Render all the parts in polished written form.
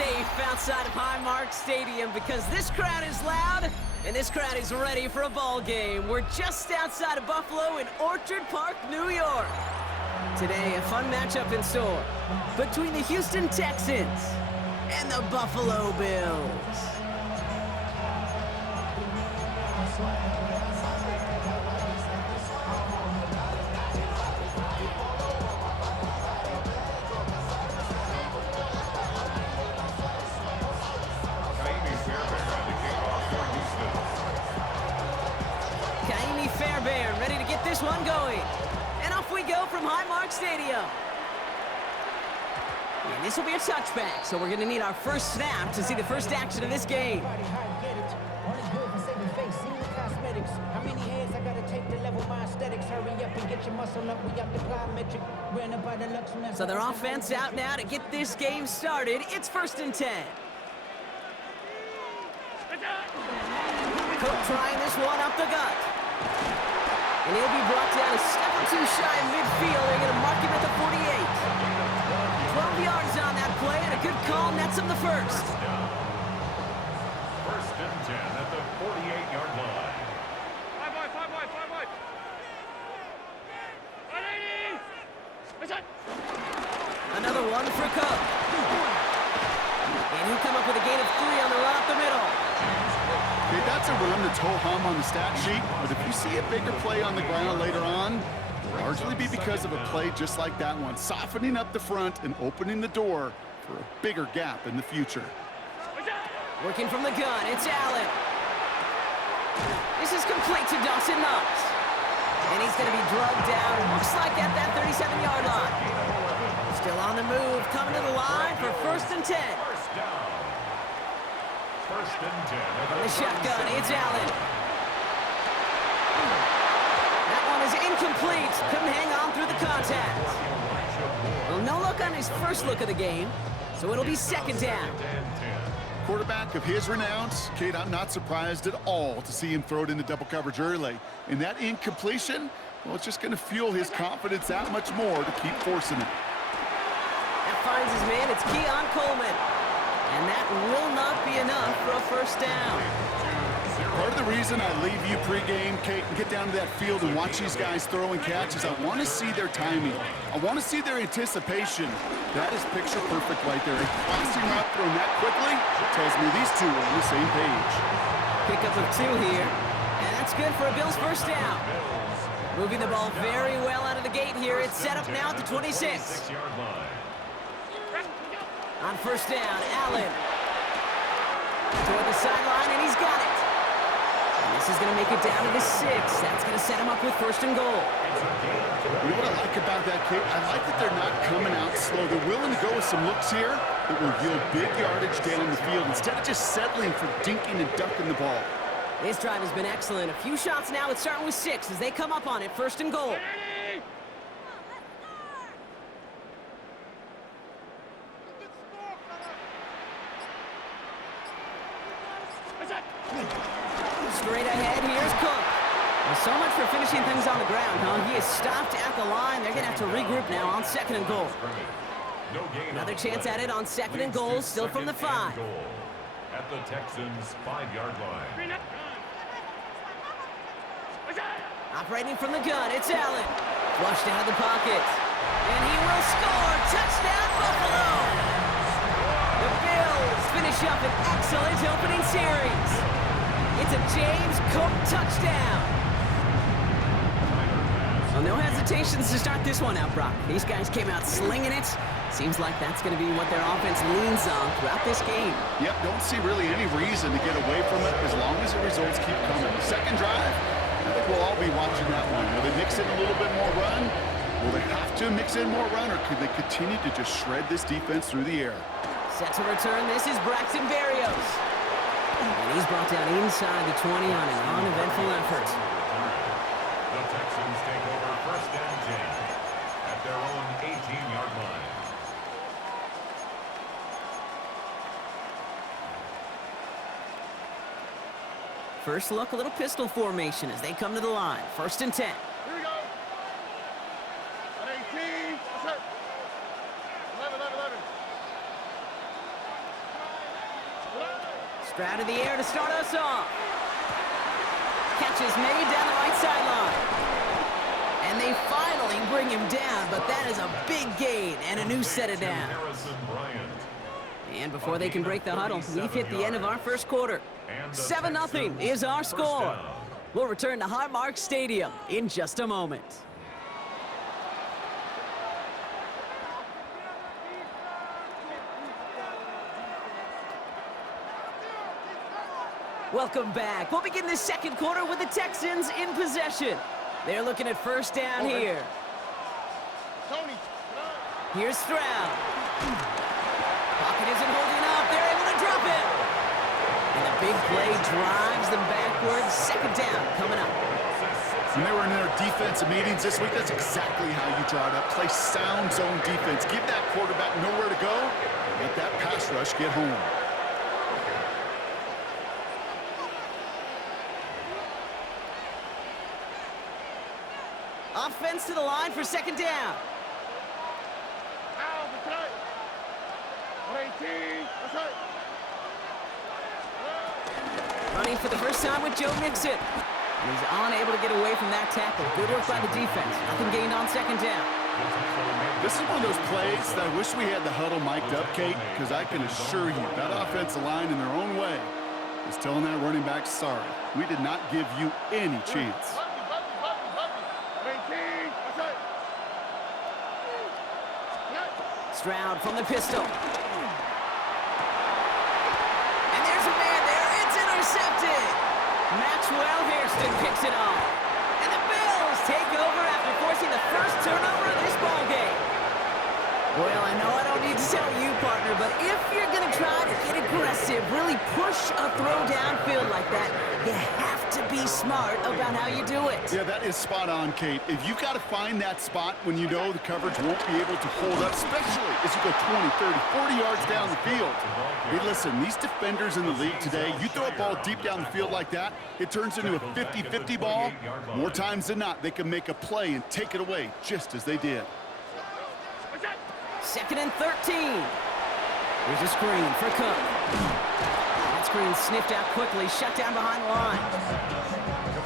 safe outside of Highmark Stadium because this crowd is loud and this crowd is ready for a ball game. We're just outside of Buffalo in Orchard Park, New York. Today, a fun matchup in store between the Houston Texans and the Buffalo Bills. Ready to get this one going. And off we go from Highmark Stadium. And this will be a touchback, so we're going to need our first snap to see the first action of this game. So their offense out now to get this game started. It's 1st and 10. Cook trying this one up the gut. And he'll be brought down a step or two shy of midfield. They're going to mark him at the 48. 12 yards on that play, and a good call nets him the first. 1st and 10 at the 48-yard line. 5 wide. 180. Another one for Cook. And he'll come up with a gain of 3 on the run up the middle. Okay, that's a run that's ho-hum on the stat sheet, but if you see a bigger play on the ground later on, it'll largely be because of a play just like that one, softening up the front and opening the door for a bigger gap in the future. Working from the gun, it's Allen. This is complete to Dawson Knox. And he's going to be drugged down, looks like at that 37-yard line. Still on the move, coming to the line for 1st and 10. 1st and 10. From the shotgun, it's Allen. That one is incomplete. Couldn't hang on through the contact. Well, no look on his first look of the game, so it'll be 2nd down. Quarterback of his renown, Kate, I'm not surprised at all to see him throw it into double coverage early. And that incompletion, well, it's just going to fuel his confidence that much more to keep forcing it. That finds his man. It's Keon Coleman. And that will not be enough for a 1st down. Part of the reason I leave you pregame, Kate, and get down to that field and watch these guys throw and catch is I want to see their timing. I want to see their anticipation. That is picture perfect right there. A crossing route thrown that quickly tells me these two are on the same page. Pickup of 2 here. And that's good for a Bills 1st down. Moving the ball very well out of the gate here. It's set up now at the 26. On 1st down, Allen. Toward the sideline, and he's got it. And this is going to make it down to the 6. That's going to set him up with 1st and goal. You know what I like about that, Kate? I like that they're not coming out slow. They're willing to go with some looks here that will yield big yardage down the field instead of just settling for dinking and ducking the ball. This drive has been excellent. A few shots now. It's starting with 6 as they come up on it. 1st and goal. Straight ahead, here's Cook. Well, so much for finishing things on the ground, huh? He is stopped at the line. They're going to have to regroup now on 2nd and goal. Another chance at it on 2nd and goal, still from the 5. At the Texans' 5-yard line. Operating from the gun, it's Allen. Flushed out of the pocket. And he will score. Touchdown, Buffalo! The Bills finish up an excellent opening series. It's a James Cook touchdown. Well, no hesitations to start this one out, Brock. These guys came out slinging it. Seems like that's going to be what their offense leans on throughout this game. Yep, don't see really any reason to get away from it as long as the results keep coming. The 2nd drive, I think we'll all be watching that one. Will they mix in a little bit more run? Will they have to mix in more run, or could they continue to just shred this defense through the air? Set to return, this is Braxton Berrios. And he's brought down inside the 20 on an uneventful effort. The Texans take over 1st and 10 at their own 18-yard line. First look, a little pistol formation as they come to the line. 1st and 10. Here we go. 18. That's it. 11. Stroud in the air to start us off. Catch is made down the right sideline. And they finally bring him down, but that is a big gain and a new set of downs. And before they can break the huddle, we've hit the end of our first quarter. 7-0 is our score. We'll return to Highmark Stadium in just a moment. Welcome back. We'll begin this second quarter with the Texans in possession. They're looking at first down here. Here's Stroud. Pocket isn't holding up. They're able to drop it. And the big play drives them backwards. Second down coming up. When they were in their defensive meetings this week, that's exactly how you draw it up. Play sound zone defense. Give that quarterback nowhere to go. Let that pass rush get home. Offense to the line for second down. Running for the first time with Joe Mixon. And he's unable to get away from that tackle. Good work by the defense. Nothing gained on second down. This is one of those plays that I wish we had the huddle mic'd up, Kate, because I can assure you that offensive line in their own way is telling that running back, sorry, we did not give you any chance. Stroud from the pistol. And there's a man there. It's intercepted. Maxwell Hairston picks it off. And the Bills take over after forcing the first turnover of this ballgame. Well, I know I don't need to tell you, partner, but if you're going to try to get aggressive, really push a throw downfield like that, you have to be smart about how you do it. Yeah, that is spot on, Kate. If you've got to find that spot when you know the coverage won't be able to hold up, especially as you go 20, 30, 40 yards down the field. Hey, listen, these defenders in the league today, you throw a ball deep down the field like that, it turns into a 50-50 ball. More times than not, they can make a play and take it away, just as they did. Second and 13. Here's a screen for Cook. That screen sniffed out quickly, shut down behind the line.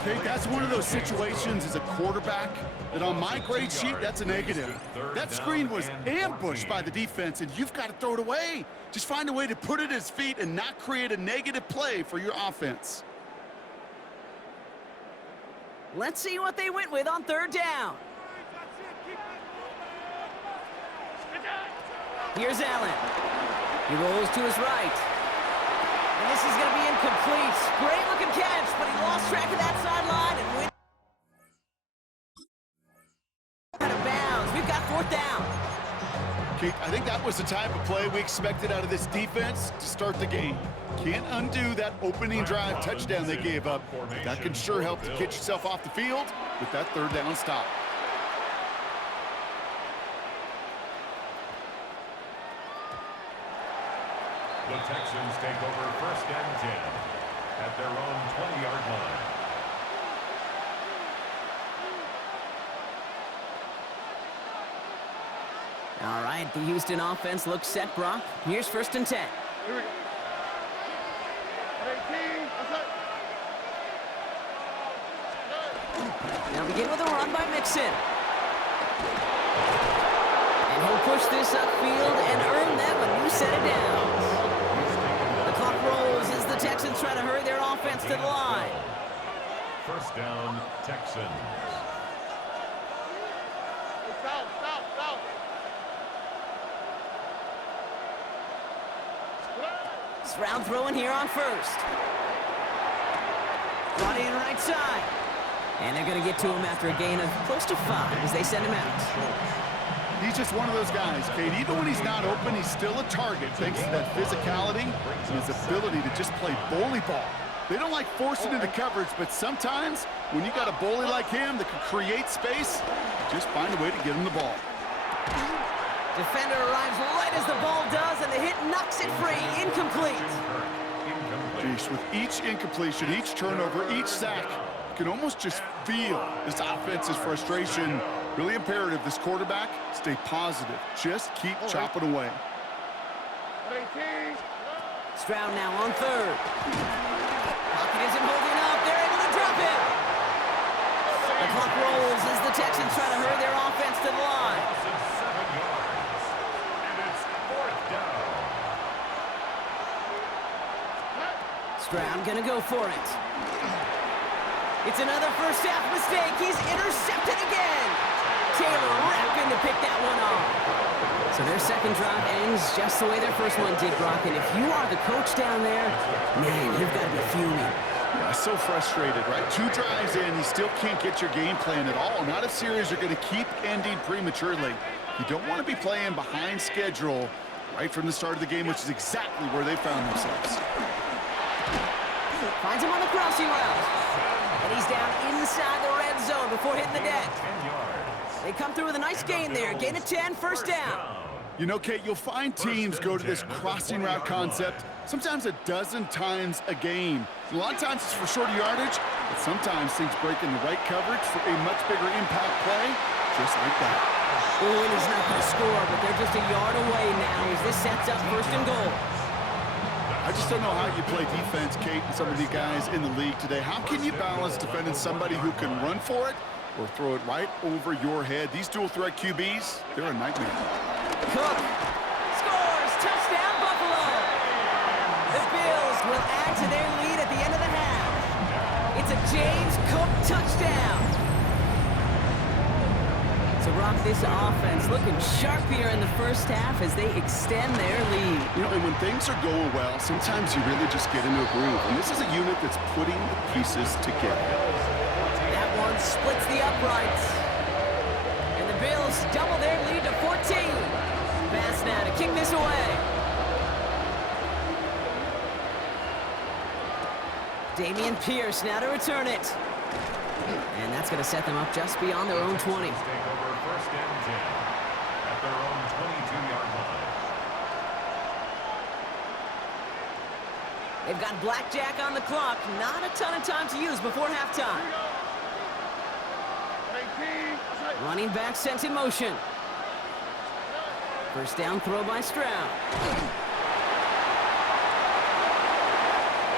Okay, that's one of those situations as a quarterback that on my grade sheet, that's a negative. That screen was ambushed by the defense, and you've got to throw it away. Just find a way to put it at his feet and not create a negative play for your offense. Let's see what they went with on third down. Here's Allen. He rolls to his right. And this is going to be incomplete. Great looking catch, but he lost track of that sideline and went out of bounds. We've got fourth down. Kate, I think that was the type of play we expected out of this defense to start the game. Can't undo that opening drive touchdown they gave up. But that can sure help to get yourself off the field with that third down stop. The Texans take over first and 10 at their own 20-yard line. All right, the Houston offense looks set, Brock. Here's first and 10. Here we go. 18. They'll begin with a run by Mixon. And he'll push this upfield and earn them a new set of downs. The clock rolls as the Texans try to hurry their offense to the line. First down, Texans. Stop. Stroud throwing here on first. Brought in right side. And they're going to get to him after a gain of close to 5 as they send him out. He's just one of those guys, Kate. Even when he's not open, he's still a target thanks to that physicality and his ability to just play bully ball. They don't like forcing into coverage, but sometimes when you got a bully like him that can create space, just find a way to get him the ball. Defender arrives right as the ball does, and the hit knocks it free. Incomplete. Jeez, with each incompletion, each turnover, each sack, you can almost just feel this offense's frustration. Really imperative, this quarterback, stay positive. Just keep chopping away. Stroud now on third. Pocket isn't holding up. They're able to drop it. The clock rolls as the Texans try to hurry their offense to the line. 7 yards. And it's 4th down. Stroud gonna go for it. It's another first half mistake. He's intercepted again. Taylor rapping to pick that one off. So their second drive ends just the way their first one did, Brock. And if you are the coach down there, man, you've got to be fuming. Yeah, so frustrated, right? 2 drives in, you still can't get your game plan at all. Not a series you're going to keep ending prematurely. You don't want to be playing behind schedule right from the start of the game, which is exactly where they found themselves. Finds him on the crossing route. And he's down inside the red zone before hitting the deck. 10 yards. They come through with a nice gain there. Gain of 10, first down. You know, Kate, you'll find teams go to this crossing route concept sometimes a dozen times a game. A lot of times it's for shorter yardage, but sometimes things break in the right coverage for a much bigger impact play, just like that. Oh, and he's not going to score, but they're just a yard away now as this sets up first and goal. I just don't know how you play defense, Kate, and some of the guys in the league today. How can you balance defending somebody who can run for it or throw it right over your head? These dual-threat QBs, they're a nightmare. Cook scores. Touchdown, Buffalo. The Bills will add to their lead at the end of the half. It's a James Cook touchdown. So, Brock, this offense looking sharp here in the first half as they extend their lead. You know, and when things are going well, sometimes you really just get into a groove. And this is a unit that's putting the pieces together. That one splits the uprights. And the Bills double their lead to 14. Pass now to kick this away. Dameon Pierce now to return it. And that's going to set them up just beyond their own 20. Take over 1st and 10 at their own 22-yard line. They've got blackjack on the clock. Not a ton of time to use before halftime. 18. Running back sent in motion. First down throw by Stroud.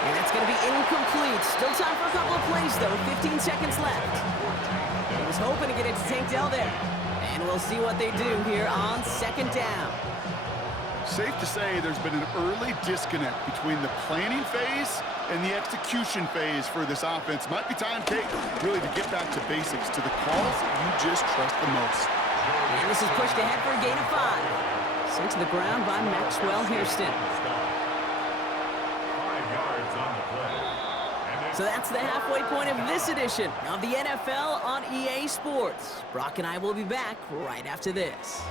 And that's going to be incomplete. Still time for a couple of plays, though. 15 seconds left. He was hoping to get it to Tank Dell there. And we'll see what they do here on second down. Safe to say there's been an early disconnect between the planning phase and the execution phase for this offense. Might be time, Kate, really to get back to basics, to the calls that you just trust the most. And this is pushed ahead for a gain of 5. Sent to the ground by Maxwell Hairston. 5 yards on the play. So that's the halfway point of this edition of the NFL on EA Sports. Brock and I will be back right after this.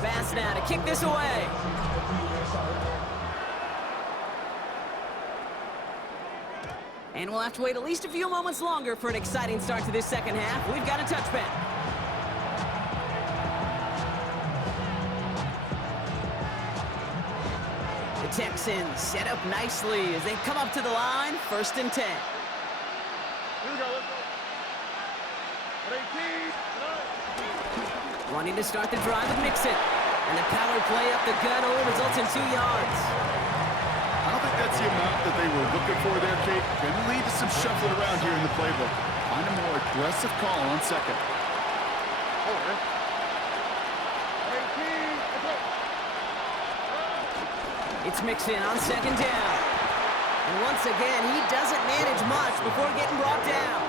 Pass now to kick this away. And we'll have to wait at least a few moments longer for an exciting start to this second half. We've got a touchback. The Texans set up nicely as they come up to the line, 1st and 10. Here we go. Let's go. 18. Wanting to start the drive with Mixon. And the power play up the gut results in 2 yards. I don't think that's the amount that they were looking for there, Kate. Going to lead to some shuffling around here in the playbook. Find a more aggressive call on second. Oh, man. 18. Let's go. It's Mixon on second down. And once again, he doesn't manage much before getting brought down.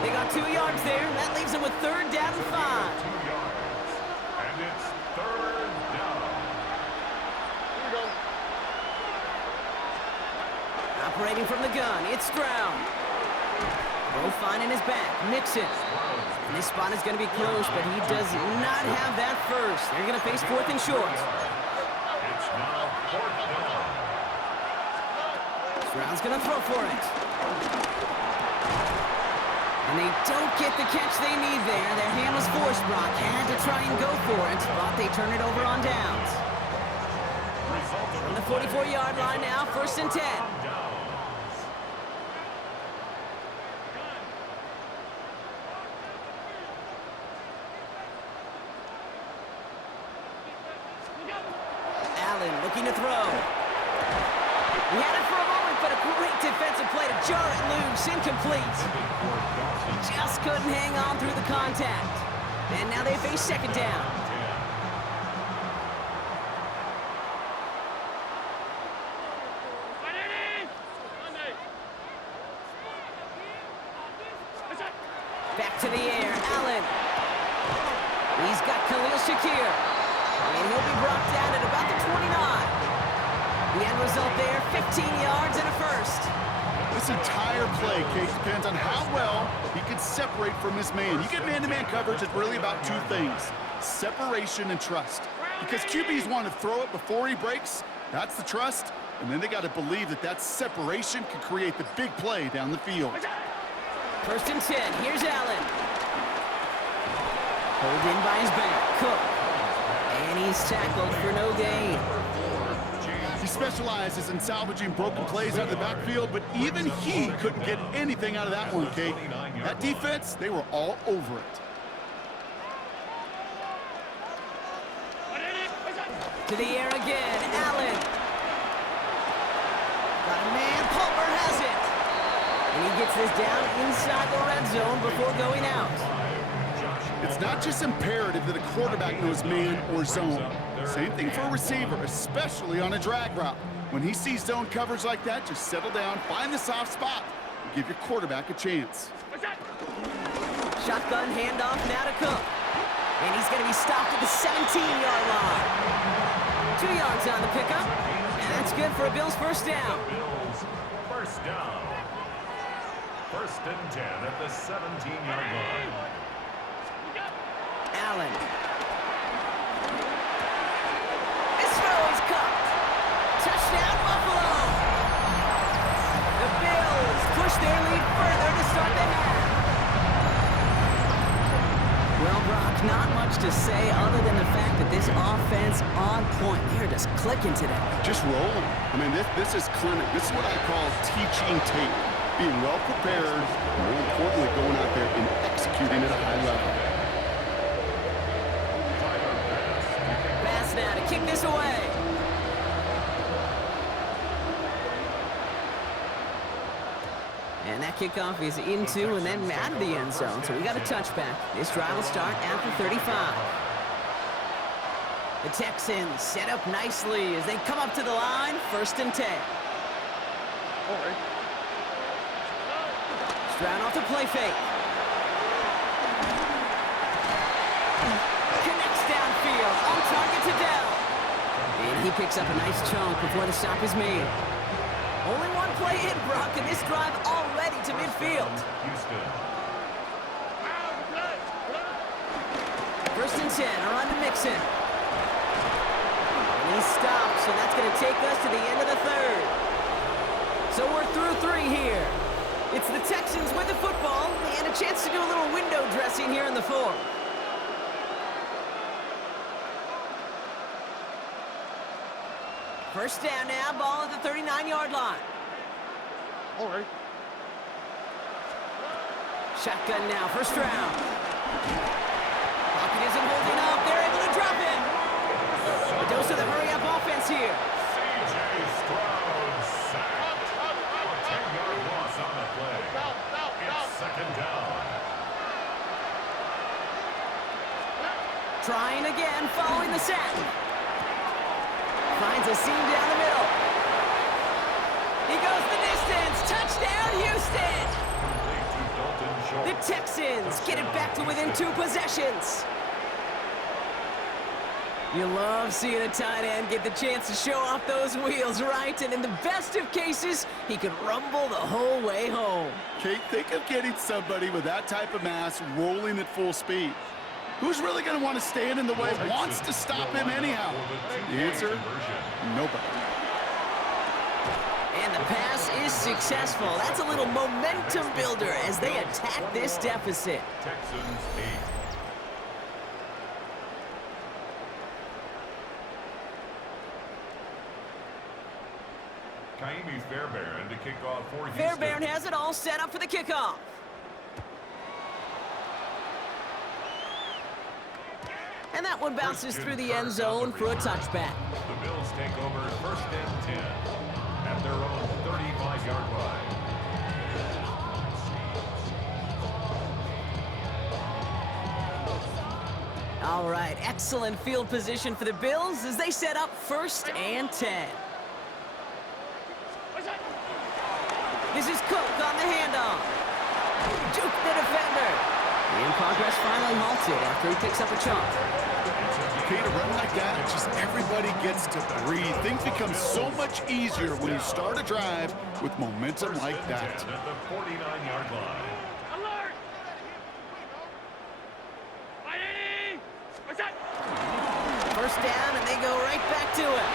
They got 2 yards there. That leaves them with 3rd down and 5. 2 yards. And it's 3rd down. Here we go. Operating from the gun, it's Stroud. Throw finding his back, Mixon. And this spot is going to be close, but he does not have that first. They're going to face 4th and short. It's now 4th down. Stroud's going to throw for it. And they don't get the catch they need there. Their hand was forced, Brock. Had to try and go for it, but they turn it over on downs. From the 44-yard line now, 1st and 10. Allen looking to throw. He had it for a moment, but a great defensive play to jar it loose. Incomplete. Just couldn't hang on through the contact. And now they face second down. Back to the air, Allen. He's got Khalil Shakir. And he'll be brought down at about the 29. The end result there, 15 yards and a first. This entire play, Kate, depends on how well he can separate from his man. You get man-to-man coverage, it's really about two things, separation and trust. Because QBs want to throw it before he breaks, that's the trust, and then they got to believe that that separation can create the big play down the field. First and 10, here's Allen. Pulled in by his back, Cook. And he's tackled for no gain. He specializes in salvaging broken plays out of the backfield, but even he couldn't get anything out of that one, Kate. That defense, they were all over it. To the air again, Allen. Got a man, Palmer has it. And he gets this down inside the red zone before going out. It's not just imperative that a quarterback knows man or zone. Same thing for a receiver, especially on a drag route. When he sees zone coverage like that, just settle down, find the soft spot, and give your quarterback a chance. Shotgun handoff now to Cook. And he's going to be stopped at the 17-yard line. 2 yards on the pickup. And that's good for a Bills first down. Bills first down. First and 10 at the 17-yard line. Allen. This throw is caught. Touchdown, Buffalo. The Bills push their lead further to start the half. Well, Brock, not much to say other than the fact that this offense on point. They're just clicking today. Just rolling. I mean, this is clinic. This is what I call teaching tape. Being well prepared, and more importantly, going out there and executing at a high level. Pass now to kick this away. And that kickoff is into and then out of the end zone. So we got a touchback. This drive will start after 35. The Texans set up nicely as they come up to the line. First and 10. All right. Stroud off the play fake. Connects downfield. On target to Dell. And he picks up a nice chunk before the stop is made. Only one play in, Brock, and this drive already to midfield. Houston. First and 10, around to Mixon. And he stops, so that's going to take us to the end of the third. So we're through 3 here. It's the Texans with the football and a chance to do a little window dressing here in the fourth. First down now, ball at the 39-yard line. All right. Shotgun now for Stroud. Pocket isn't holding up. They're able to drop it. A dose of the hurry-up offense here. C.J. Stroud sacked. A 10-yard loss on the play. It's second down. Trying again, following the sack. Finds a seam down the middle. He goes the distance. Touchdown, Houston. The Texans get it back to within 2 possessions. You love seeing a tight end get the chance to show off those wheels, right? And in the best of cases, he could rumble the whole way home. Kate, think of getting somebody with that type of mass rolling at full speed. Who's really going to want to stand in the way, wants to stop him anyhow? The answer, nobody. And the pass is successful. That's a little momentum builder as they attack this deficit. Texans 8. Kaimi Fairbairn to kick off for Houston. Fairbairn has it all set up for the kickoff. And that one bounces through the end zone for a touchback. The Bills take over 1st and 10 at their own 35-yard line. All right, excellent field position for the Bills as they set up 1st and 10. This is Cook on the handoff. Juke the defender. The in progress finally halted after he picks up a chunk. Okay, to run like that, just everybody gets to breathe. Things become so much easier when you start a drive with momentum like that. At the 49-yard line. Alert! What's that? 1st down, and they go right back to it.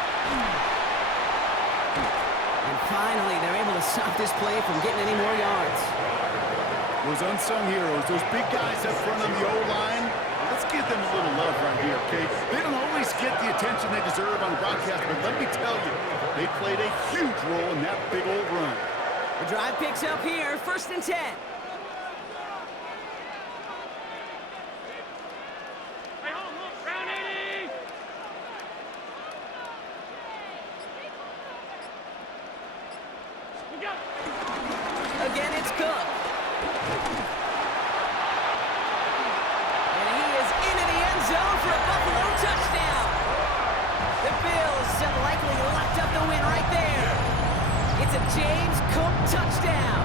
And finally, they're able to stop this play from getting any more yards. Those unsung heroes, those big guys up front on the O-line, let's give them a little love right here, okay? They don't always get the attention they deserve on the broadcast, but let me tell you, they played a huge role in that big old run. The drive picks up here, 1st and 10. Hey, hold, round 80! We got it. Again, it's Cook. And he is into the end zone for a Buffalo touchdown. The Bills have likely locked up the win right there. It's a James Cook touchdown.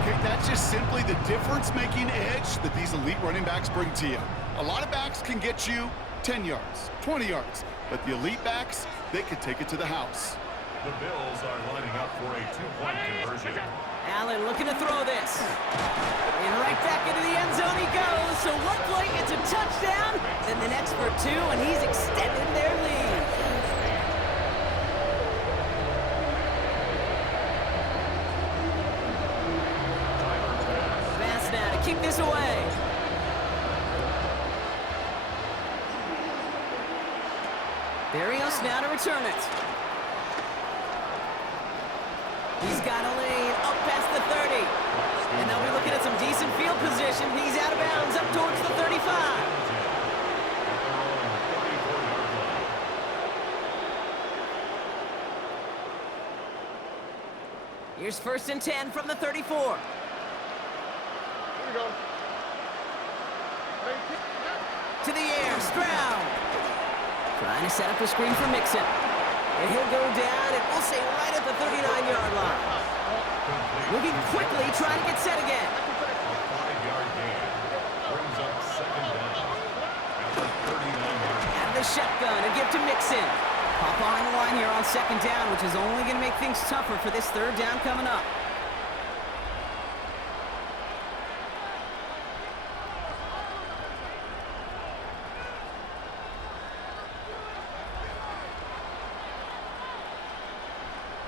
Okay, that's just simply the difference-making edge that these elite running backs bring to you. A lot of backs can get you 10 yards, 20 yards, but the elite backs, they can take it to the house. The Bills are lining up for a 2-point conversion. Allen looking to throw this. And right back into the end zone he goes. So one play, it's a touchdown. Then the next for 2, and he's extended their lead. Pass now to kick this away. Barrios now to return it. He's got a lane up past the 30. And they'll be looking at some decent field position. He's out of bounds up towards the 35. Here's 1st and 10 from the 34. Here we go. To the air, Stroud. Trying to set up a screen for Mixon. And he'll go down, and we'll say right at the 39-yard line. Moving quickly, trying to get set again. A 5-yard gain brings up 2nd down at the 39-yard line. Out of the shotgun and give to Mixon. Pop behind the line here on 2nd down, which is only going to make things tougher for this 3rd down coming up.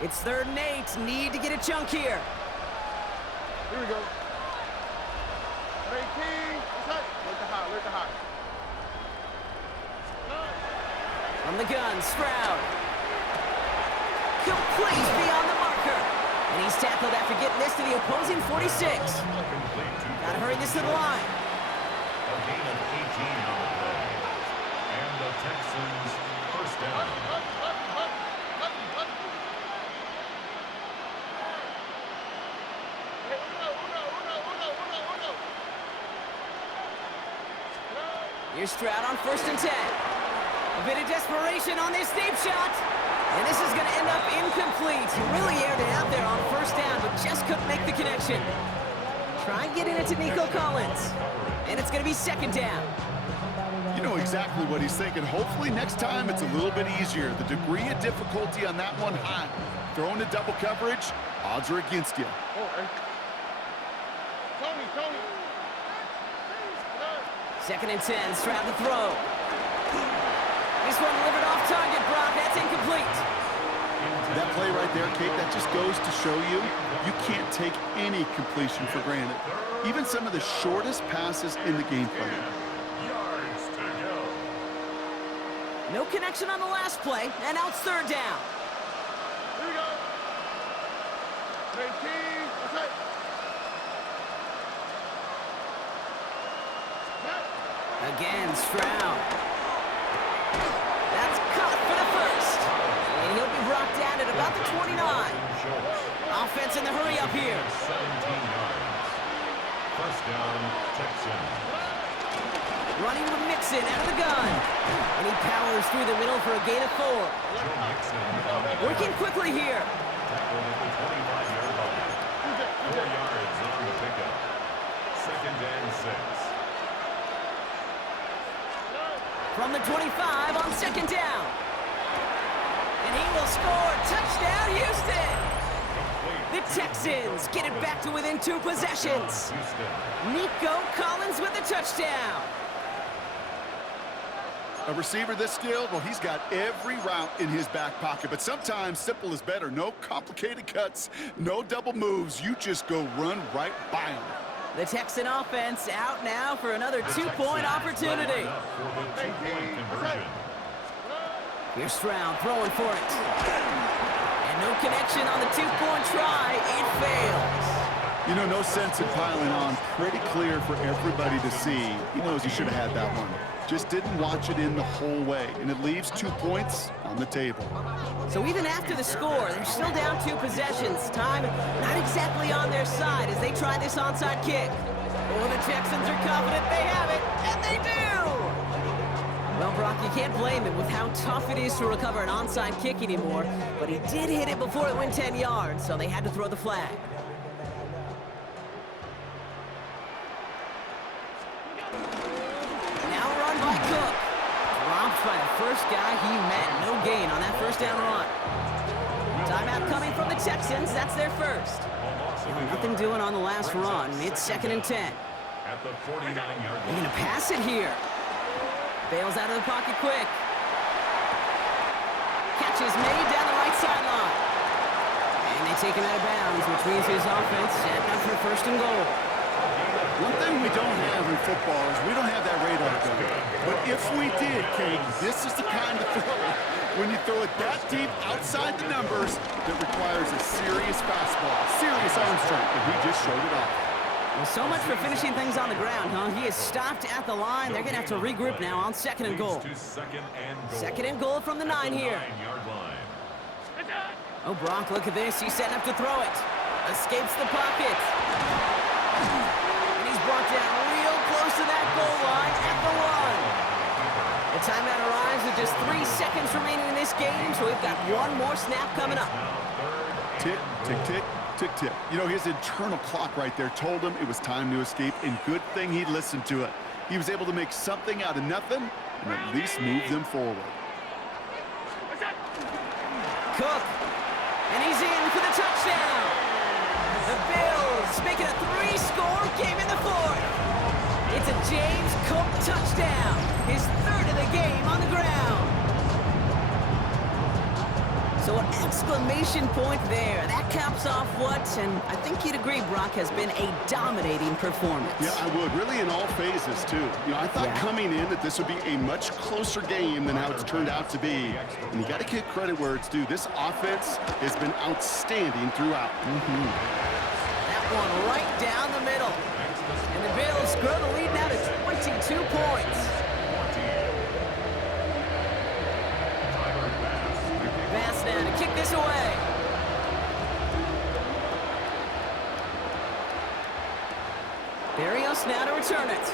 It's 3rd and 8. Need to get a chunk here. Here we go. 18. What's that? Where's the hot? Where's the hot? From the gun, Stroud. Complete beyond the marker. And he's tackled after getting this to the opposing 46. Gotta hurry this to the line. A gain of 18 on the play. And the Texans 1st down. Here's Stroud on 1st and 10. A bit of desperation on this deep shot. And this is going to end up incomplete. He really aired it out there on 1st down, but just couldn't make the connection. Try getting it to Nico Collins. And it's going to be 2nd down. You know exactly what he's thinking. Hopefully next time it's a little bit easier. The degree of difficulty on that one high. Throwing to double coverage, odds are against you. All right. Tony. 2nd and 10, Stroud to throw. This one delivered off target, Brock. That's incomplete. That play right there, Kate, that just goes to show you, you can't take any completion for granted. Even some of the shortest passes in the game plan. Yards to go. No connection on the last play, and now it's 3rd down. Here we go. 18. What's that? Again, Stroud. That's caught for the first. And he'll be brought down at about the 29. Offense in the hurry up here. 17 yards. First down, Texans. Running with Mixon out of the gun. And he powers through the middle for a gain of 4. Working quickly here. Tackled at the 25-yard line. 4 yards on the pickup. Second and 6. From the 25 on second down. And he will score. Touchdown, Houston. The Texans get it back to within 2 possessions. Nico Collins with the touchdown. A receiver this skilled, well, he's got every route in his back pocket. But sometimes simple is better. No complicated cuts, no double moves. You just go run right by him. The Texan offense out now for another 2-point opportunity. Here's Stroud throwing for it. And no connection on the 2-point try. It fails. You know, no sense in piling on. Pretty clear for everybody to see. He knows he should have had that one. Just didn't watch it in the whole way. And it leaves 2 points on the table. So even after the score, they're still down 2 possessions. Time not exactly on their side as they try this onside kick. Oh, the Texans are confident they have it, and they do! Well, Brock, you can't blame him with how tough it is to recover an onside kick anymore, but he did hit it before it went 10 yards, so they had to throw the flag. Now run by Cook. Dropped by the first guy he met. No gain on that first down run. Timeout coming from the Texans. That's their first. Nothing doing on the last run. It's 2nd and 10. At the 49-yard line. They're going to pass it here. Bails out of the pocket quick. Catch is made down the right sideline. And they take him out of bounds, which means his offense setting up for 1st and goal. One thing we don't have in football is we don't have that radar gun. But if we did, Kate, this is the kind of throw, when you throw it that deep outside the numbers, that requires a serious fastball, serious arm strength, and he just showed it off. Well, so much for finishing things on the ground, huh? He is stopped at the line. They're going to have to regroup now on 2nd and goal. 2nd and goal from the 9 here. Oh, Brock, look at this. He's setting up to throw it. Escapes the pocket. And he's brought down real close to that goal line at the 1. The timeout arrives with just 3 seconds remaining in this game, so we've got one more snap coming up. Tick, tick, tick, tick, tick. You know, his internal clock right there told him it was time to escape, and good thing he listened to it. He was able to make something out of nothing and at least move them forward. Cook, and he's in for the touchdown. The Bills making a 3-score game in the 4th. It's a James Cook touchdown, his 3rd of the game on the ground. So an exclamation point there. That caps off what, and I think you'd agree, Brock, has been a dominating performance. Yeah, I would. Really in all phases, too. You know, I thought coming in that this would be a much closer game than how it's turned out to be. And you got to give credit where it's due. This offense has been outstanding throughout. That one right down the middle. And the Bills grow the lead now to 22 points. Bass now to kick this away. Barrios now to return it.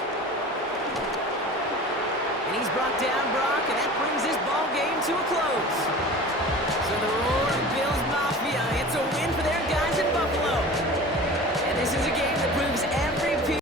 And he's brought down,